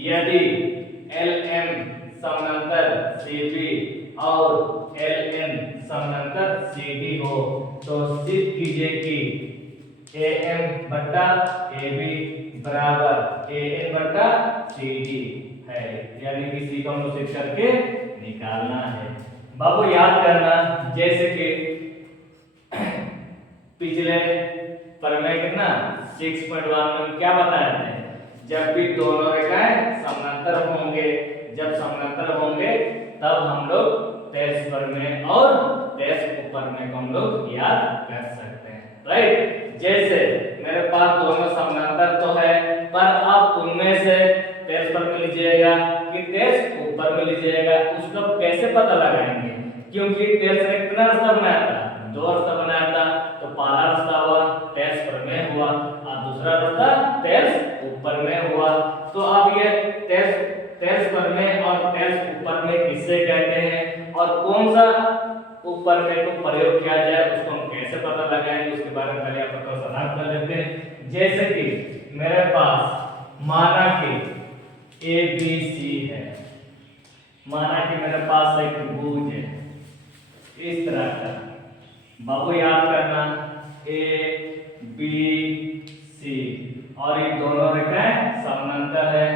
यदि L M समानांतर C B और एल एन समानांतर सी डी हो तो सिद्ध कीजिए कि ए एम बट्टा ए बी बराबर ए एन बट्टा सी डी है, यानी कि सी को हम सिद्ध करके निकालना है। बाबू याद करना, जैसे कि पिछले प्रमेय कितना 6.1 में क्या बताया था, जब भी दोनों रेखाएं समानांतर होंगे, जब समानांतर होंगे तब हम लोग तेज प्रमेय और तेज उपप्रमेय को हम लोग याद कर सकते हैं, राइट। जैसे मेरे पास दोनों समानांतर तो है, पर आप उनमें से तेज प्रमेय लीजिएगा कि तेज उपप्रमेय लीजिएगा, उसका कैसे पता लगाएंगे, क्योंकि तेज से कितना रास्ता बनाया था, 2 रास्ता बनाया था। तो पहला रास्ता हुआ तेज प्रमेय हुआ और दूसरा रास्ता तेज उपप्रमेय हुआ। तो अब ये तेज प्रमेय और तेज उपप्रमेय किससे कहते हैं और कौन सा उपप्रमेय को प्रयोग किया जाए उसको हम कैसे पता लगाएंगे, उसके बारे में पहले आप सारांश कर लेते हैं। जैसे कि मेरे पास माना कि ए बी सी है, माना कि मेरे पास एक त्रिभुज है इस तरह का, बाबू याद करना ए बी सी और ये दोनों रेखाएं समानांतर है,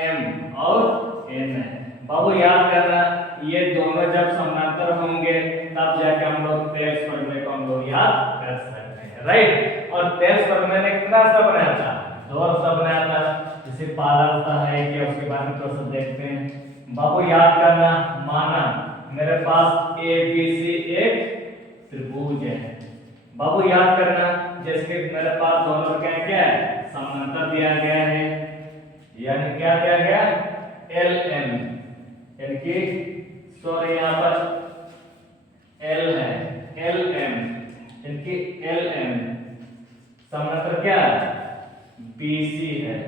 एम और एन है। बाबू याद करना, ये दोनों जब समानांतर होंगे तब जाके हम लोग तेज प्रमेय को हम लोग याद कर सकते हैं, राइट। और तेज प्रमेय ने कितना रास्ता बनाया था, 2 रास्ता बनाया था। जैसे पहला रास्ता है क्या, उसके बारे में थोड़ा सा देखते हैं। बाबू याद करना, माना मेरे पास ए बी सी एक त्रिभुज है। बाबू याद करना, जैसे कि मेरे पास दोनों रेखाएं क्या है, समानांतर दिया गया है, यानी क्या दिया गया, एल एम, यानी कि सॉरी यहाँ पर एल है, एल एम, यानी कि एल एम समानांतर क्या है, बी सी है,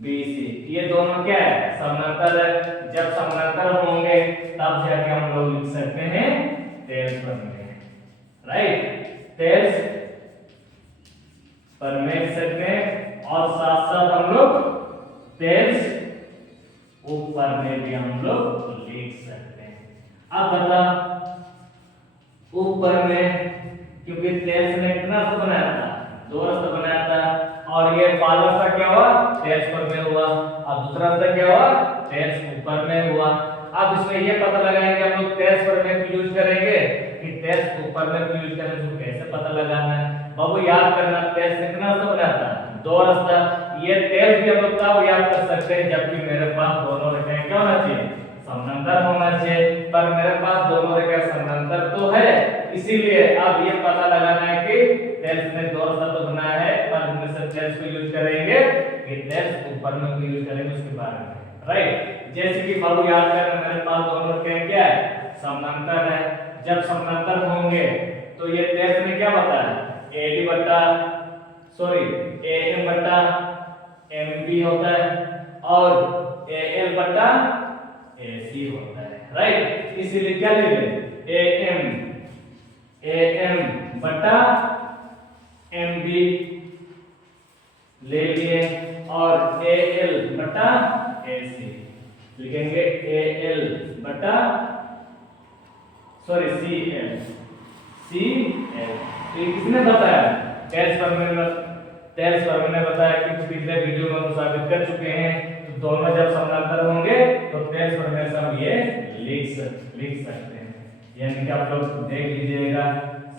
बी सी, ये दोनों क्या है, समानांतर है। जब समानांतर होंगे तब जाके हम लोग लिख सकते हैं तेज प्रमेय, राइट। तेज प्रमेय लिख सकते हैं और साथ साथ हम लोग तेज उपप्रमेय भी हम लोग लिख सकते हैं। अब बता उपप्रमेय, क्योंकि तेज ने कितना रास्ता बनाया था, 2 रास्ता बनाया था, और ये पहला रास्ता क्या हुआ, तेज प्रमेय हुआ, और दूसरा रास्ता क्या हुआ, तेज उपप्रमेय हुआ। अब इसमें ये पता लगाएंगे हम लोग तेज प्रमेय को यूज करेंगे कि तेज उपप्रमेय को यूज करेंगे, तो कैसे पता लगाना है। बाबू याद करना, तेज से कितना रास्ता बनाया था, 2 रास्ता। ये तेज भी हम लोग तब याद कर सकते हैं जबकि मेरे पास दोनों रेखाएं क्या होना चाहिए, समानांतर होना चाहिए, पर मेरे पास दोनों रेखाएं समानांतर तो है, इसीलिए अब ये पता लगाना है कि तेज ने 2 रास्ता तो बनाया है, पर इनमें से तेज को यूज करेंगे कि तेज उपप्रमेय को यूज करेंगे, उसके बारे में, राइट। जैसे कि बाबू याद करना, मेरे पास दोनों रेखाएं क्या है, समानांतर है। जब समानांतर होंगे तो ये तेज ने क्या बताया, ए डी बट्टा सॉरी ए एम बट्टा एम बी होता है और ए एल बट्टा ए सी होता है, राइट। इसीलिए क्या ले लें, ए एम बट्टा एम बी ले लिए और ए एल बट्टा ए सी लिखेंगे, ए एल बट्टा सॉरी सी एल, तो किसने बताया, तेज प्रमेय ने बताया, क्योंकि पिछले वीडियो में हम साबित कर चुके हैं। तो दोनों जब समानांतर होंगे तो तेज प्रमेय से हम ये लिख सकते हैं, यानी कि आप लोग देख लीजिएगा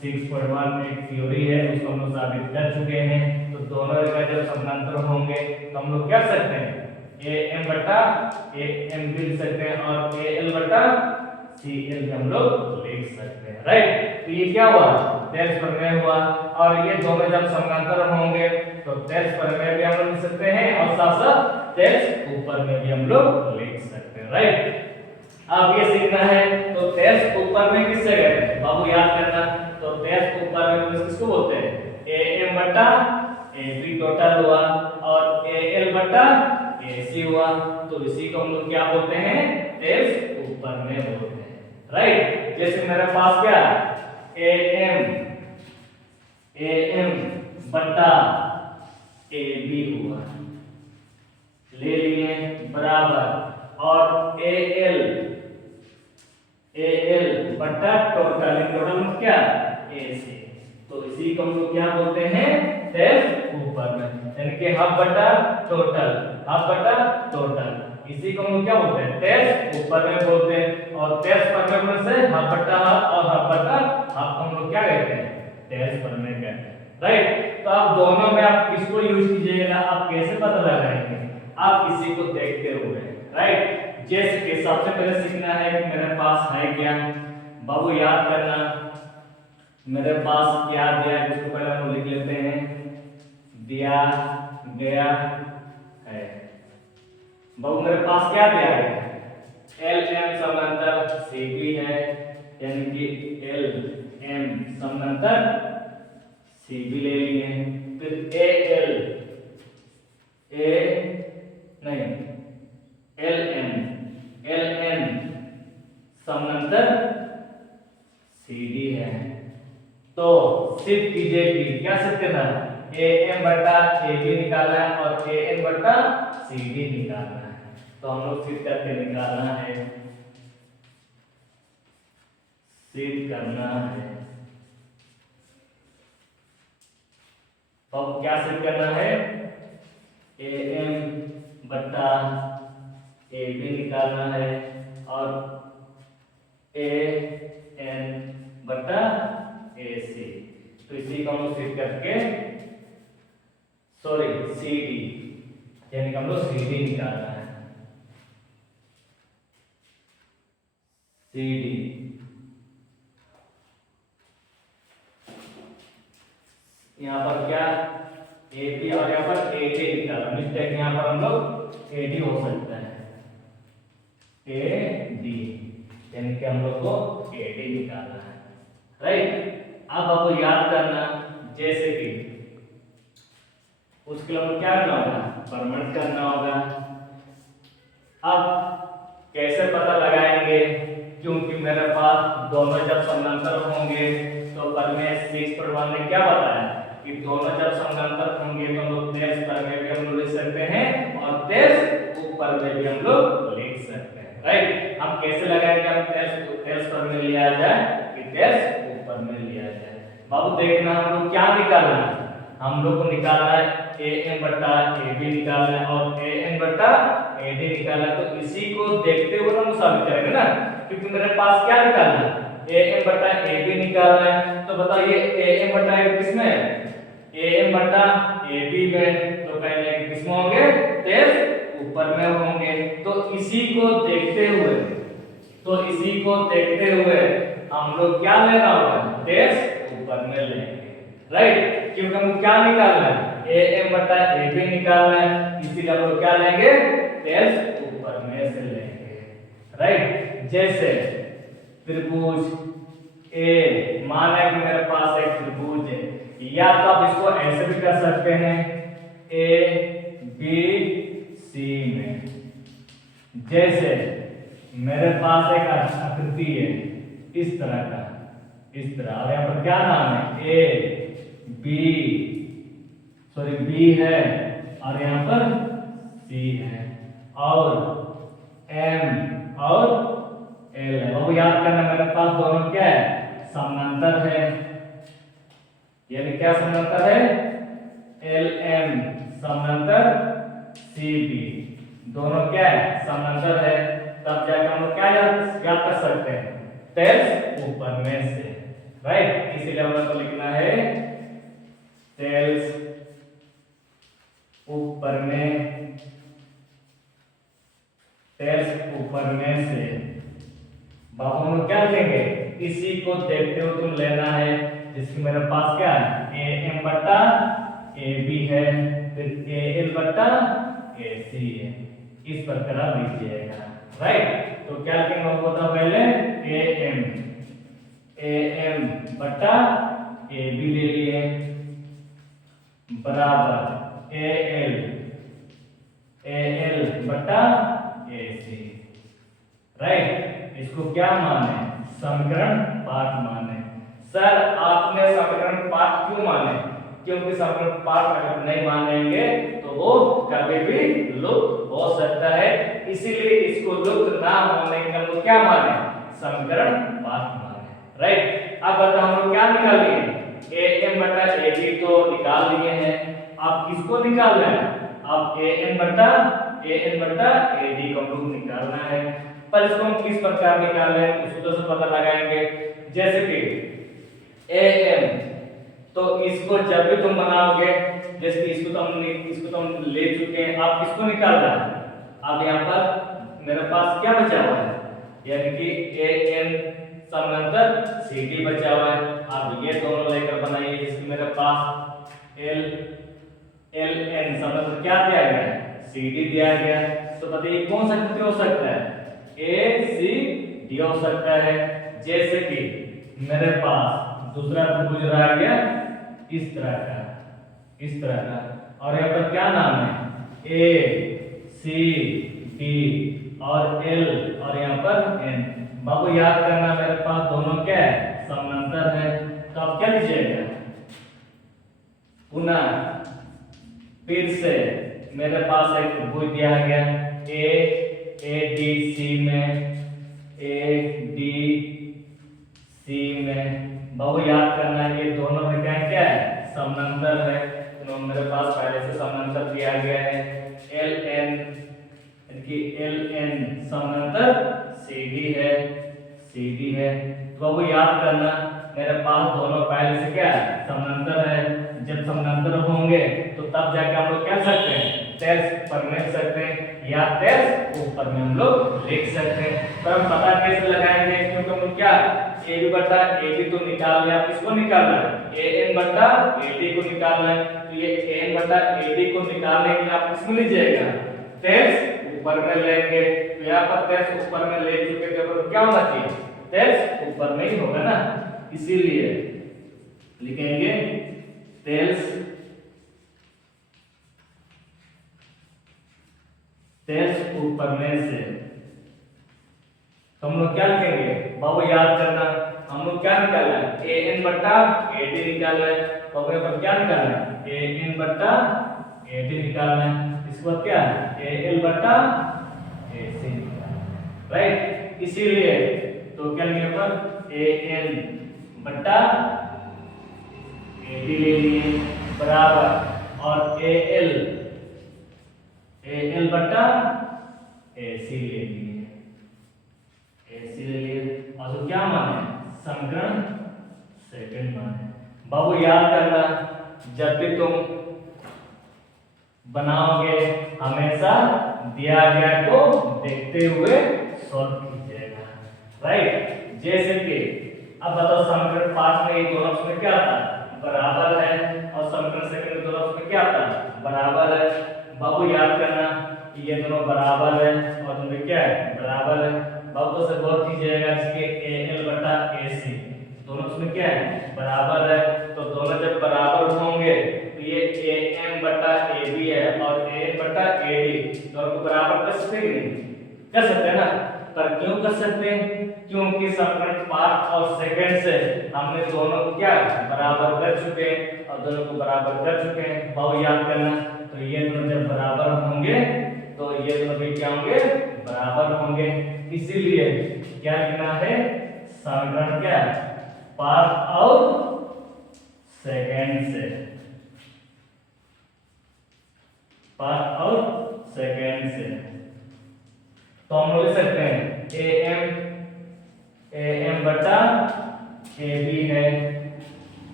6.1 में एक थ्योरी है, उसको हम लोग साबित कर चुके हैं। तो दोनों रेखा जब समानांतर होंगे तो हम लोग क्या सकते हैं, ए एम बट्टा ए एम भी लिख सकते हैं और ए एल बट्टा सी एल भी हम लोग लिख सकते हैं, राइट। तो ये क्या हुआ, तेज प्रमेय हुआ, और ये दोनों जब समानांतर होंगे तो तेज प्रमेय भी हम लोग लिख सकते हैं और साथ साथ तेज उपप्रमेय भी हम लोग लिख सकते हैं, राइट। अब ये सीखना है, तो तेज उपप्रमेय किससे कहते हैं, बाबू याद करना। तो तेज उपप्रमेय किसको बोलते हैं, ए एम बट्टा ए बी टोटल हुआ और ए एल बट्टा ए सी हुआ, तो इसी को हम लोग क्या बोलते हैं, तेज उपप्रमेय बोलते हैं, राइट। जैसे मेरे पास क्या ए एम बट्टा ए बी हुआ, ले लिए कि हाफ बटा टोटल, हाफ बटा टोटल। इसी को हम क्या बोलते हैं, तेज ऊपर में बोलते हैं। और तेज पर में बोलने से हाफ बटा हाफ और हाफ बटा हाफ को हम लोग क्या कहते हैं, तेज पर में कहते हैं, राइट। तो आप दोनों में आप किसको यूज कीजिएगा, आप कैसे पता लगाएंगे, आप किसी को देखते हुए, राइट। जैसे कि सबसे पहले सीखना है कि मेरे पास है क्या, बाबू याद करना, मेरे पास क्या दिया है, इसको पहले हम लिख लेते हैं, दिया गया है। बाबू मेरे पास क्या दिया गया है, एल एम समांतर सी बी है, यानी कि एल एम समांतर सी बी ले लिए। फिर ए एल ए नहीं एल एन समांतर सी डी है। तो सिद्ध कीजिए कि क्या सिद्ध करना है, ए एम बटा ए बी निकालना है और ए एन बटा सी डी निकालना है। तो हम लोग सिद्ध करके निकालना है, सिद्ध करना है। तो अब क्या सिद्ध करना है, ए एम बटा ए बी निकालना है और ए एन बटा ए सी। तो इसी को हम लोग सिद्ध करके सॉरी सी डी, यानी कि हम लोग सी डी निकालना है, सी डी। यहाँ पर क्या ए बी और यहाँ पर ए डी निकालना, मिस्टेक यहाँ पर हम लोग ए डी हो सकता है, ए डी, यानी कि हम लोग को ए डी निकालना है, राइट। अब आपको याद करना, जैसे कि उसके लिए क्या करना होगा, परमाणु करना होगा। अब कैसे पता लगाएंगे, क्योंकि मेरे पास दोनों जब समांतर होंगे तो प्रमेय 6.1 ने क्या बताया कि दोनों जब समांतर होंगे तो हम लोग तेज पर में भी हम लोग लिख सकते हैं और तेज ऊपर में भी हम लोग लिख सकते हैं, राइट। हम कैसे लगाएंगे, हम तेज पर में लिया जाए कि तेज ऊपर में लिया जाए। बाबू देखना, हम लोग क्या निकालना है, हम लोग को निकालना है ए एम बटा ए बी निकालना है और ए एन बटा ए डी निकालना है। तो इसी को देखते हुए हम साबित करेंगे ना, क्योंकि मेरे पास क्या निकालना है, ए एम बटा ए बी निकालना है। तो बताइए ए एम बटा ए बी किसमें है, ए एम बटा ए बी में, तो कहने कि किसमें होंगे, तेज ऊपर में होंगे। तो इसी को देखते हुए, तो इसी को देखते हुए हम लोग क्या लेना होगा, तेज ऊपर में लेंगे, राइट। क्योंकि हमको क्या निकालना है, ए एम बटा ए बी निकालना है, इसीलिए हम लोग क्या लेंगे, तेज ऊपर में से लेंगे, राइट। जैसे त्रिभुज ए, माना कि मेरे पास एक त्रिभुज है, या तो आप इसको ऐसे भी कर सकते हैं, ए बी सी में। जैसे मेरे पास एक आकृति है इस तरह का, इस तरह, और यहाँ पर क्या नाम है, ए बी सॉरी बी है और यहाँ पर सी है और एम और एल है। वो याद करना, मेरे पास दोनों क्या है, समानांतर है, यानी क्या समानांतर है, एल एम समानांतर सी बी, दोनों क्या है, समानांतर है। तब जाकर हम लोग क्या याद कर सकते हैं, तेज ऊपर में से, राइट। इसीलिए हम लोग को लिखना है तेज ऊपर में, तेज ऊपर में से। बाबू हम लोग क्या लेंगे, इसी को देखते हुए तुम लेना है, जिसकी मेरे पास क्या है, ए एम बटा ए बी है, फिर ए एल बटा ए सी है, इस प्रकार लीजिएगा, राइट। तो क्या लिखेंगे, हम बताओ पहले ए एम बटा ए बी ले लिए बराबर ए एल बटा ए सी, राइट। इसको क्या माने, समीकरण पाठ माने। सर आपने समीकरण पाठ क्यों माने, क्योंकि समीकरण पाठ अगर नहीं मानेंगे तो वो कभी भी लुप्त हो सकता है, इसीलिए इसको लुप्त ना होने के हम क्या माने, समीकरण पाठ माने, राइट। अब बताओ हम लोग क्या निकाल लिए, ए एम बटा ए बी तो निकाल लिए हैं आप किसको निकालना है? आप an बटा ad को हम लोग निकालना है। पर इसको हम किस प्रकार निकाल रहे हैं उसको तो पता लगाएंगे। जैसे कि am, तो इसको जब भी तुम बनाओगे, जैसे कि इसको तो हम ले चुके हैं, आप किसको निकाल रहे हैं? अब यहाँ पर मेरे पास क्या बचा हुआ है, यानी कि an समानांतर cd बचा हुआ है। अब ये दोनों लेकर बनाइए, जिसमें मेरे पास ln समानांतर क्या दिया गया है? cd दिया गया है। तो बताइए कौन सा त्रिभुज हो सकता है? acd हो सकता है। जैसे कि मेरे पास दूसरा त्रिभुज रह गया इस तरह का, और यहाँ पर क्या नाम है? a c d और l, और यहाँ पर n। बाबू याद करना, मेरे पास दोनों क्या है? समानांतर है। तो आप क्या लीजिएगा? पुनः फिर से मेरे पास एक त्रिभुज दिया गया ADC में बाबू याद करना है, ये दोनों में क्या है? समानांतर है। तो मेरे पास पहले से समानांतर दिया गया है LN, यानी कि LN समानांतर CD है। तो बाबू याद करना, मेरे पास दोनों पहले से क्या है? समानांतर है। जब समानांतर होंगे तो तब जाके हम लोग क्या सकते हैं? तेज ऊपर में लिख सकते हैं या तेज ऊपर में हम लोग लिख सकते हैं। पर हम पता कैसे लगाएंगे? क्योंकि हम लोग क्या AB बटा AD तो निकाल लिया, आप किसको निकालना है? AN बटा AD को निकालना है। तो ये AN बटा AD को निकालने के लिए आप किसको लीजिएगा? तेज ऊपर में लेंगे। तो यहाँ पर तेज ऊपर में ले चुके थे, तो क्या होना चाहिए? तेज ऊपर में ही होगा ना, इसीलिए लिखेंगे तेज ऊपर में से। तो हम लोग क्या लिखेंगे? बाबू याद करना, हम लोग क्या निकालना है? AN बटा AD निकालना है। तो यहाँ पर क्या निकालना है? AN बटा AD निकालना है। इसके बाद क्या है? AL बटा AC निकालना है, राइट। इसीलिए तो क्या लिखेंगे पर AN बटा AD ले लिए बराबर, और AL बटा AC ले लिए, और तो क्या माने? समीकरण सेकंड माने। बाबू याद करना, जब भी तुम बनाओगे हमेशा दिया गया को देखते हुए सॉल्व कीजिएगा, राइट। जैसे कि अब बताओ समीकरण 5 में ये दोनों में क्या आता? बराबर है, और समीकरण सेकंड में दोनों में क्या आता? बराबर है। बाबू याद करना, ये दोनों बराबर है और दोनों क्या है? बराबर है। बाबू से गौर कीजिएगा, इसके AL बटा AC दोनों में क्या है? बराबर है। तो दोनों जब बराबर होंगे तो ये AM बटा AB है और AN बटा AD दोनों को बराबर कर सकते हैं? कर सकते हैं ना। पर क्यों कर सकते हैं? क्योंकि समीकरण 5 और सेकंड से हमने दोनों को क्या बराबर कर चुके हैं, और दोनों को बराबर कर चुके हैं। बाबू याद करना, तो ये दोनों जब बराबर होंगे तो ये दोनों भी क्या होंगे? बराबर होंगे। इसीलिए क्या लिखना है? समीकरण क्या? 5 और सेकंड से, 5 और सेकंड से। तो हम लोग लिख सकते हैं AM बटा AB है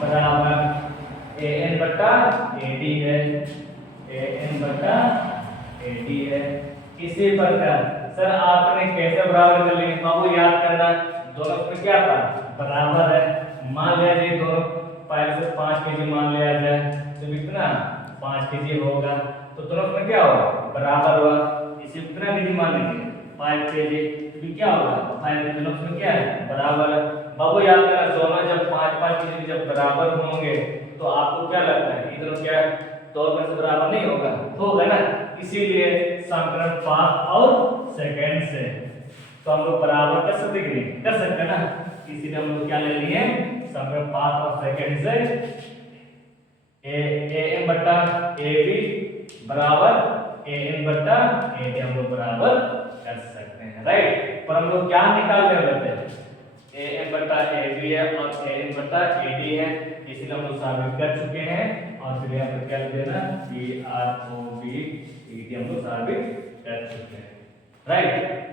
बराबर AN बटा AD है, AN बटा AD है। इसी प्रकार सर आपने कैसे बराबर कर लिए? बाबू याद करना, दोनों में क्या था? बराबर है। मान लिया जाए दोनों पहले से 5 kg मान लिया जाए, तो कितना 5 kg होगा, तो दोनों में क्या होगा? बराबर हुआ। इसे कितना kg मान लीजिए? 5 kg, तो क्या होगा? 5 kg दोनों में क्या है? बराबर है। बाबू याद करना, दोनों जब 5-5 kg जब बराबर होंगे तो आपको क्या लगता है? इधर क्या दोनों में से बराबर नहीं होगा? होगा ना। इसीलिए समीकरण 5 और सेकंड से तो हम लोग बराबर कर सकते कि नहीं? कर सकते ना। इसीलिए हम लोग क्या ले लिए? समीकरण 5 और सेकंड से AM बटा AB बराबर AN बटा AD हम लोग बराबर कर सकते हैं, राइट। पर हम लोग क्या निकाल रहे होते हैं? ए एम बटा ए बी है और ए एम बटा ए डी है, इसलिए हम लोग साबित कर चुके हैं। और फिर यहाँ पर क्या लिख देना, B R O B E D हम लोग साबित कर चुके हैं, राइट।